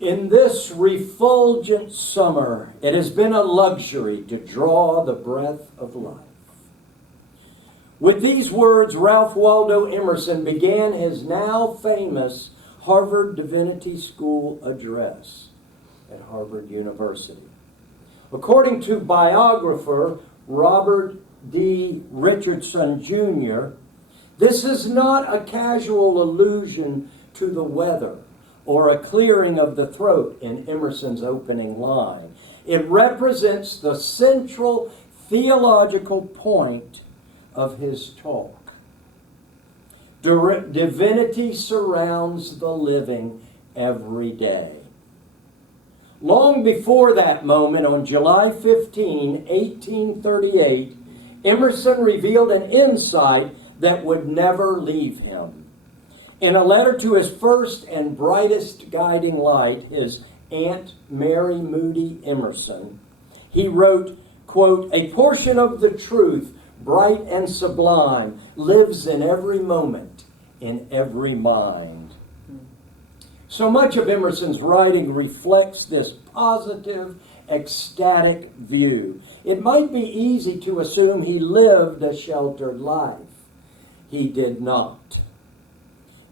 In this refulgent summer, it has been a luxury to draw the breath of life. With these words, Ralph Waldo Emerson began his now famous Harvard Divinity School address at Harvard University. According to biographer Robert D. Richardson, Jr., this is not a casual allusion to the weather or a clearing of the throat in Emerson's opening line. It represents the central theological point of his talk. Divinity surrounds the living every day. Long before that moment, on July 15, 1838, Emerson revealed an insight that would never leave him. In a letter to his first and brightest guiding light, his Aunt Mary Moody Emerson, he wrote, quote, "A portion of the truth, bright and sublime, lives in every moment, in every mind." So much of Emerson's writing reflects this positive, ecstatic view. It might be easy to assume he lived a sheltered life. He did not.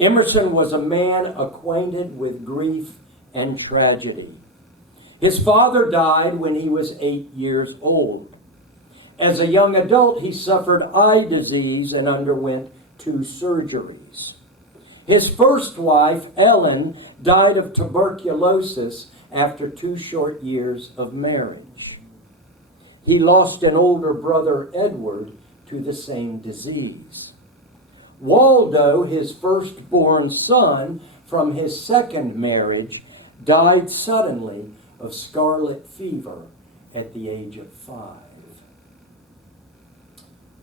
Emerson was a man acquainted with grief and tragedy. His father died when he was 8 years old. As a young adult, he suffered eye disease and underwent 2 surgeries. His first wife, Ellen, died of tuberculosis after 2 short years of marriage. He lost an older brother, Edward, to the same disease. Waldo, his firstborn son from his second marriage, died suddenly of scarlet fever at the age of 5.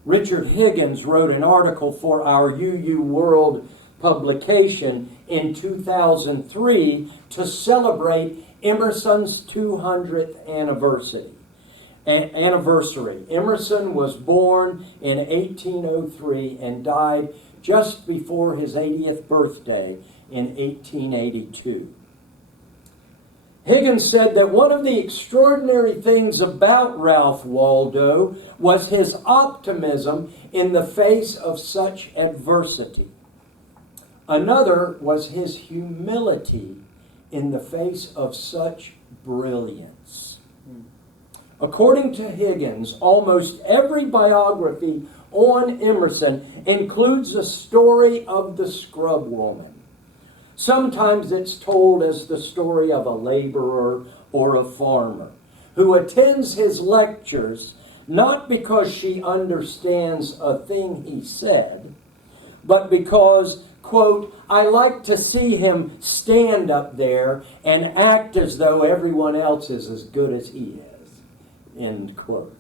Richard Higgins wrote an article for our UU World publication in 2003 to celebrate Emerson's 200th anniversary. Emerson was born in 1803 and died just before his 80th birthday in 1882. Higgins said that one of the extraordinary things about Ralph Waldo was his optimism in the face of such adversity. Another was his humility in the face of such brilliance. According to Higgins, almost every biography on Emerson includes a story of the scrub woman. Sometimes it's told as the story of a laborer or a farmer who attends his lectures not because she understands a thing he said, but because, quote, "I like to see him stand up there and act as though everyone else is as good as he is," end quote.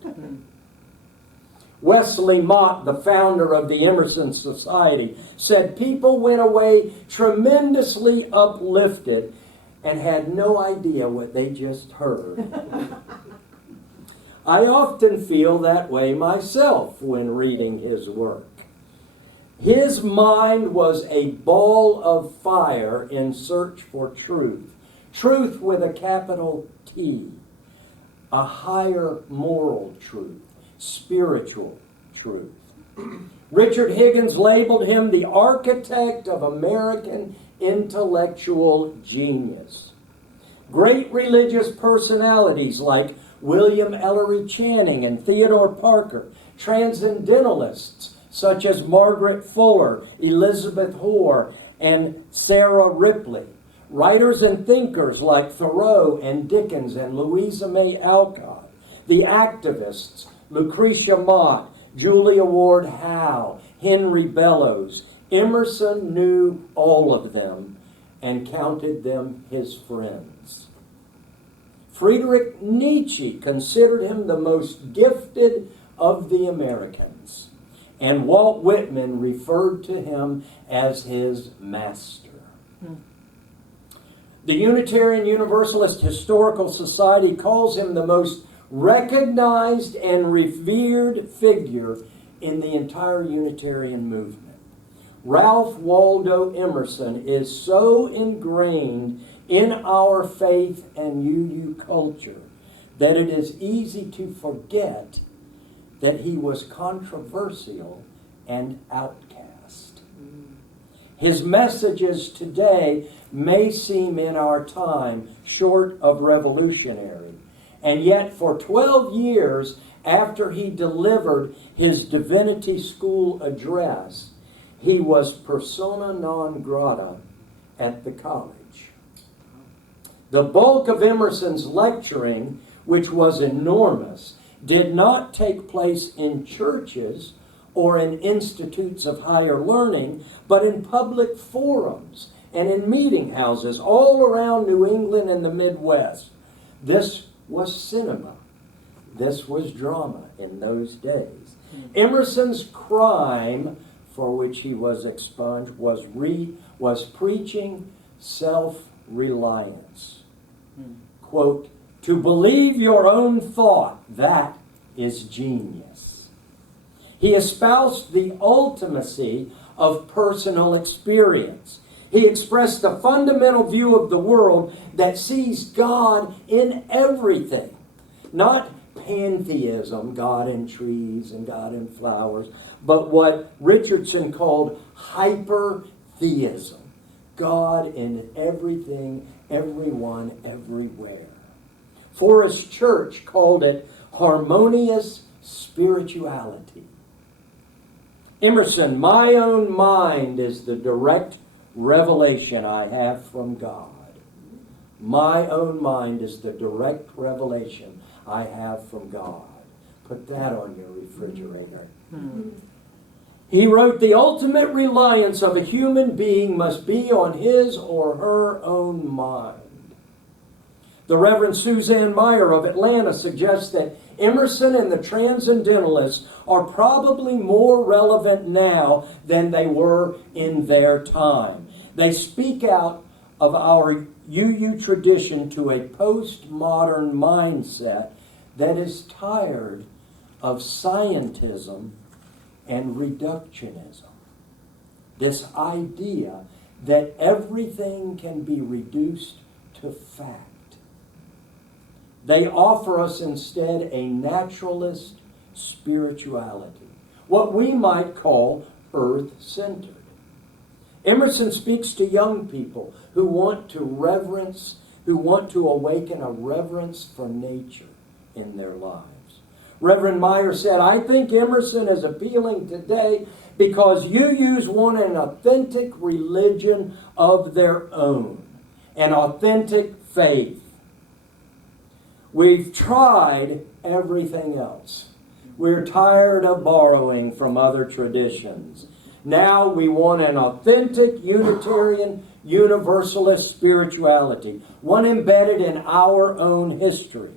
Wesley Mott, the founder of the Emerson Society, said people went away tremendously uplifted and had no idea what they just heard. I often feel that way myself when reading his work. His mind was a ball of fire in search for truth. Truth with a capital T. A higher moral truth. Spiritual truth. Richard Higgins labeled him the architect of American intellectual genius. Great religious personalities like William Ellery Channing and Theodore Parker, transcendentalists such as Margaret Fuller, Elizabeth Hoare, and Sarah Ripley, writers and thinkers like Thoreau and Dickens and Louisa May Alcott, the activists Lucretia Mott, Julia Ward Howe, Henry Bellows. Emerson knew all of them and counted them his friends. Friedrich Nietzsche considered him the most gifted of the Americans, and Walt Whitman referred to him as his master. The Unitarian Universalist Historical Society calls him the most recognized and revered figure in the entire Unitarian movement. Ralph Waldo Emerson is so ingrained in our faith and UU culture that it is easy to forget that he was controversial and outcast. His messages today may seem in our time short of revolutionary, and yet for 12 years after he delivered his divinity school address, he was persona non grata at the college. The bulk of Emerson's lecturing, which was enormous, did not take place in churches or in institutes of higher learning, but in public forums and in meeting houses all around New England and the Midwest. This was cinema. This was drama in those days. Emerson's crime for which he was expunged was preaching self-reliance. Quote, "To believe your own thought, that is genius." He espoused the ultimacy of personal experience. He expressed the fundamental view of the world that sees God in everything. Not pantheism, God in trees and God in flowers, but what Richardson called hypertheism. God in everything, everyone, everywhere. Forrest Church called it harmonious spirituality. Emerson, "My own mind is the direct revelation I have from God." My own mind is the direct revelation I have from God. Put that on your refrigerator. He wrote, "The ultimate reliance of a human being must be on his or her own mind." The Reverend Suzanne Meyer of Atlanta suggests that Emerson and the Transcendentalists are probably more relevant now than they were in their time. They speak out of our UU tradition to a postmodern mindset that is tired of scientism and reductionism. This idea that everything can be reduced to fact. They offer us instead a naturalist spirituality, what we might call earth-centered. Emerson speaks to young people who want to awaken a reverence for nature in their lives. Reverend Meyer said, "I think Emerson is appealing today because UUs want an authentic religion of their own, an authentic faith. We've tried everything else. We're tired of borrowing from other traditions. Now we want an authentic Unitarian Universalist spirituality, one embedded in our own history."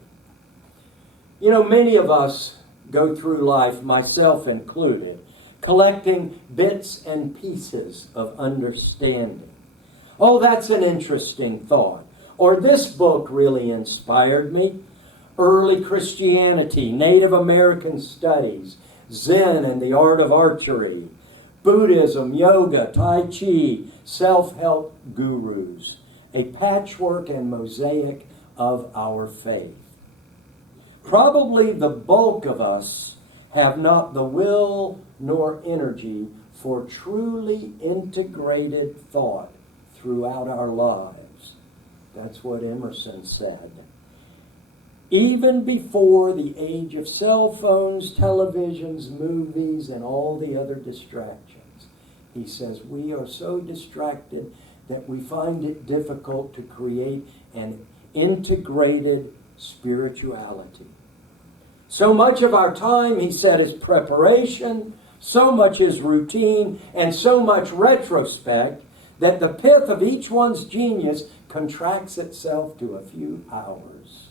You know, many of us go through life, myself included, collecting bits and pieces of understanding. Oh, that's an interesting thought. Or this book really inspired me. Early Christianity, Native American studies, Zen and the art of archery, Buddhism, yoga, Tai Chi, self-help gurus, a patchwork and mosaic of our faith. Probably the bulk of us have not the will nor energy for truly integrated thought throughout our lives. That's what Emerson said. Even before the age of cell phones, televisions, movies, and all the other distractions, he says, we are so distracted that we find it difficult to create an integrated spirituality. So much of our time, he said, is preparation, so much is routine, and so much retrospect that the pith of each one's genius contracts itself to a few hours.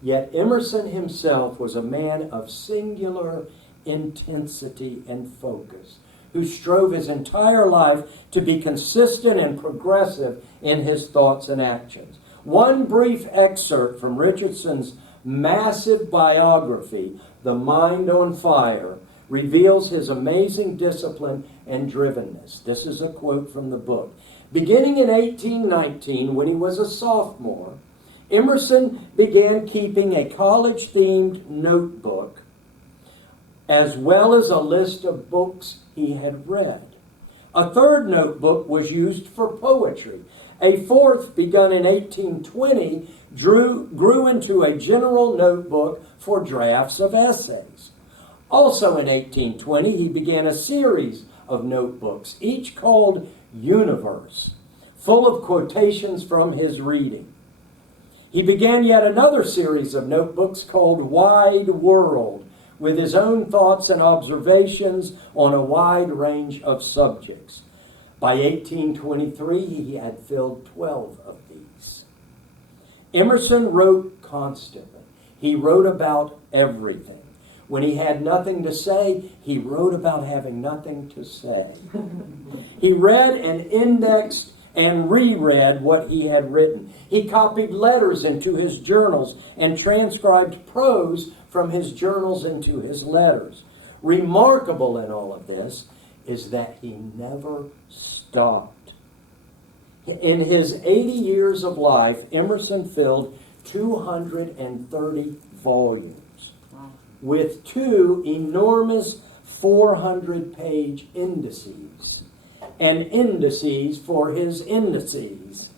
Yet Emerson himself was a man of singular intensity and focus, who strove his entire life to be consistent and progressive in his thoughts and actions. One brief excerpt from Richardson's massive biography, The Mind on Fire, reveals his amazing discipline and drivenness. This is a quote from the book. Beginning in 1819, when he was a sophomore, Emerson began keeping a college-themed notebook as well as a list of books he had read. A third notebook was used for poetry. A fourth, begun in 1820, grew into a general notebook for drafts of essays. Also in 1820, he began a series of notebooks, each called Universe, full of quotations from his reading. He began yet another series of notebooks called Wide World, with his own thoughts and observations on a wide range of subjects. By 1823, he had filled 12 of these. Emerson wrote constantly. He wrote about everything. When he had nothing to say, he wrote about having nothing to say. He read and indexed and reread what he had written. He copied letters into his journals and transcribed prose from his journals into his letters. Remarkable in all of this is that he never stopped. In his 80 years of life, Emerson filled 230 volumes with 2 enormous 400-page indices and indices for his indices.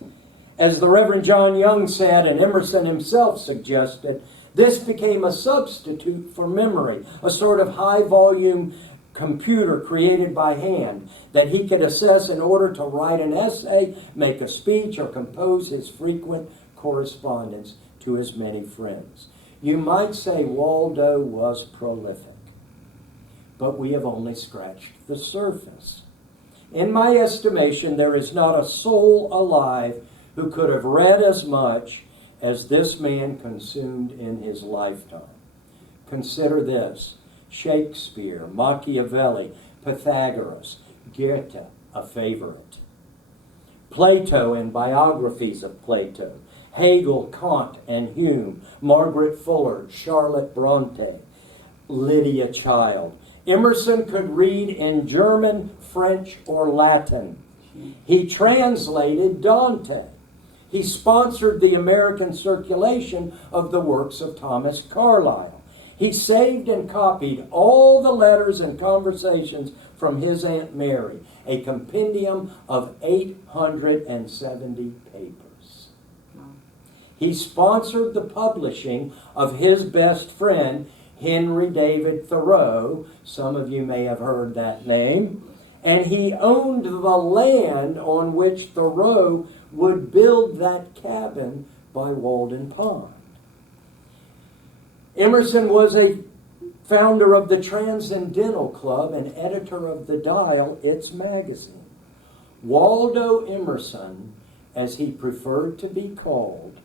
As the Reverend John Young said, and Emerson himself suggested, this became a substitute for memory, a sort of high-volume computer created by hand that he could access in order to write an essay, make a speech, or compose his frequent correspondence to his many friends. You might say Waldo was prolific, but we have only scratched the surface. In my estimation, there is not a soul alive who could have read as much as this man consumed in his lifetime. Consider this: Shakespeare, Machiavelli, Pythagoras, Goethe, a favorite. Plato and biographies of Plato, Hegel, Kant, and Hume, Margaret Fuller, Charlotte Bronte, Lydia Child. Emerson could read in German, French, or Latin. He translated Dante. He sponsored the American circulation of the works of Thomas Carlyle. He saved and copied all the letters and conversations from his Aunt Mary, a compendium of 870 papers. He sponsored the publishing of his best friend, Henry David Thoreau. Some of you may have heard that name. And he owned the land on which Thoreau would build that cabin by Walden Pond. Emerson was a founder of the Transcendental Club and editor of The Dial, its magazine. Waldo Emerson, as he preferred to be called,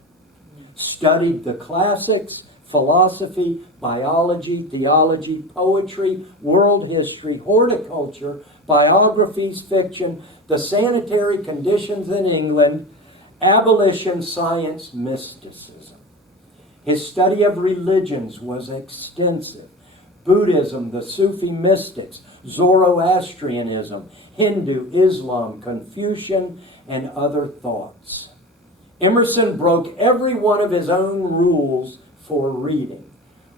studied the classics, philosophy, biology, theology, poetry, world history, horticulture, biographies, fiction, the sanitary conditions in England, abolition, science, mysticism. His study of religions was extensive. Buddhism, the Sufi mystics, Zoroastrianism, Hindu, Islam, Confucian, and other thoughts. Emerson broke every one of his own rules for reading,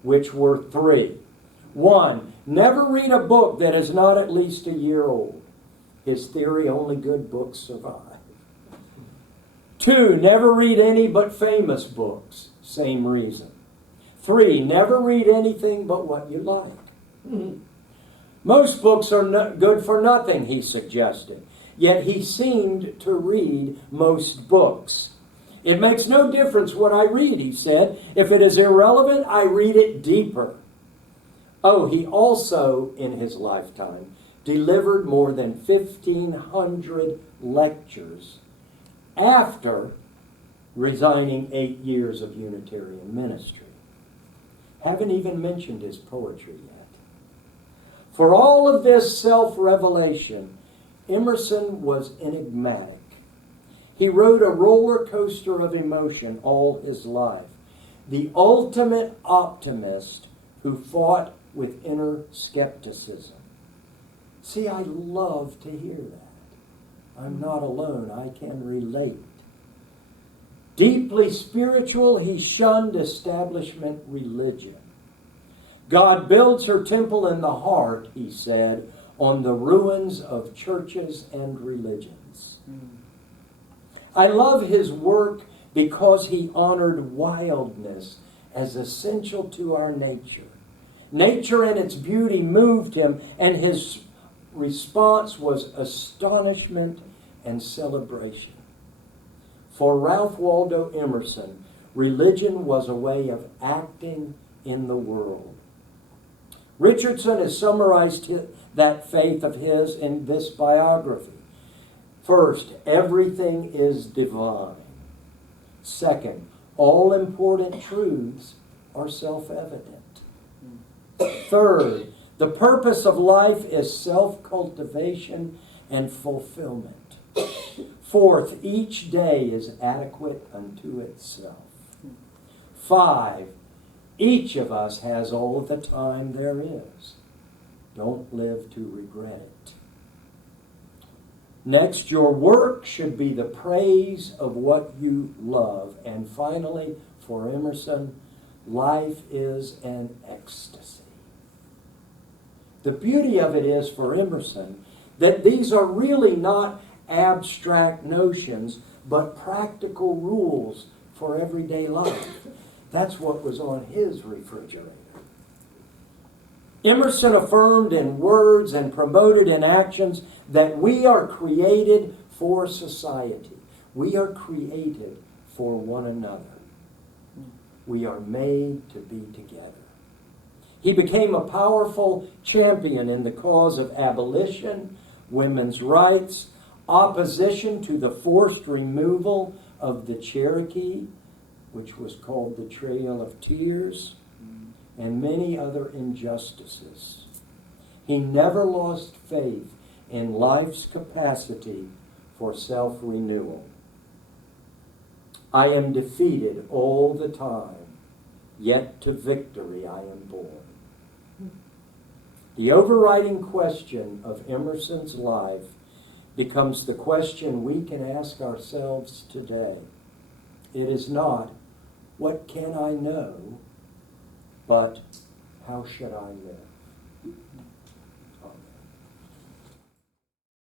which were 3. 1, never read a book that is not at least a year old. His theory, only good books survive. 2, never read any but famous books. Same reason. 3, never read anything but what you like. Most books are good for nothing, he suggested. Yet he seemed to read most books. It makes no difference what I read, he said. If it is irrelevant, I read it deeper. Oh, he also, in his lifetime, delivered more than 1,500 lectures after resigning 8 years of Unitarian ministry. Haven't even mentioned his poetry yet. For all of this self-revelation, Emerson was enigmatic. He rode a roller coaster of emotion all his life. The ultimate optimist who fought with inner skepticism. See, I love to hear that. I'm not alone. I can relate. Deeply spiritual, he shunned establishment religion. God builds her temple in the heart, he said, on the ruins of churches and religions. I love his work because he honored wildness as essential to our nature. Nature and its beauty moved him, and his response was astonishment and celebration. For Ralph Waldo Emerson, religion was a way of acting in the world. Richardson has summarized that faith of his in this biography. First, everything is divine. Second, all important truths are self-evident. Third, the purpose of life is self-cultivation and fulfillment. Fourth, each day is adequate unto itself. 5, each of us has all the time there is. Don't live to regret it. Next, your work should be the praise of what you love. And finally, for Emerson, life is an ecstasy. The beauty of it is, for Emerson, that these are really not abstract notions, but practical rules for everyday life. That's what was on his refrigerator. Emerson affirmed in words and promoted in actions that we are created for society. We are created for one another. We are made to be together. He became a powerful champion in the cause of abolition, women's rights, opposition to the forced removal of the Cherokee, which was called the Trail of Tears, and many other injustices. He never lost faith in life's capacity for self-renewal. I am defeated all the time, yet to victory I am born. The overriding question of Emerson's life becomes the question we can ask ourselves today. It is not, what can I know, but how should I live?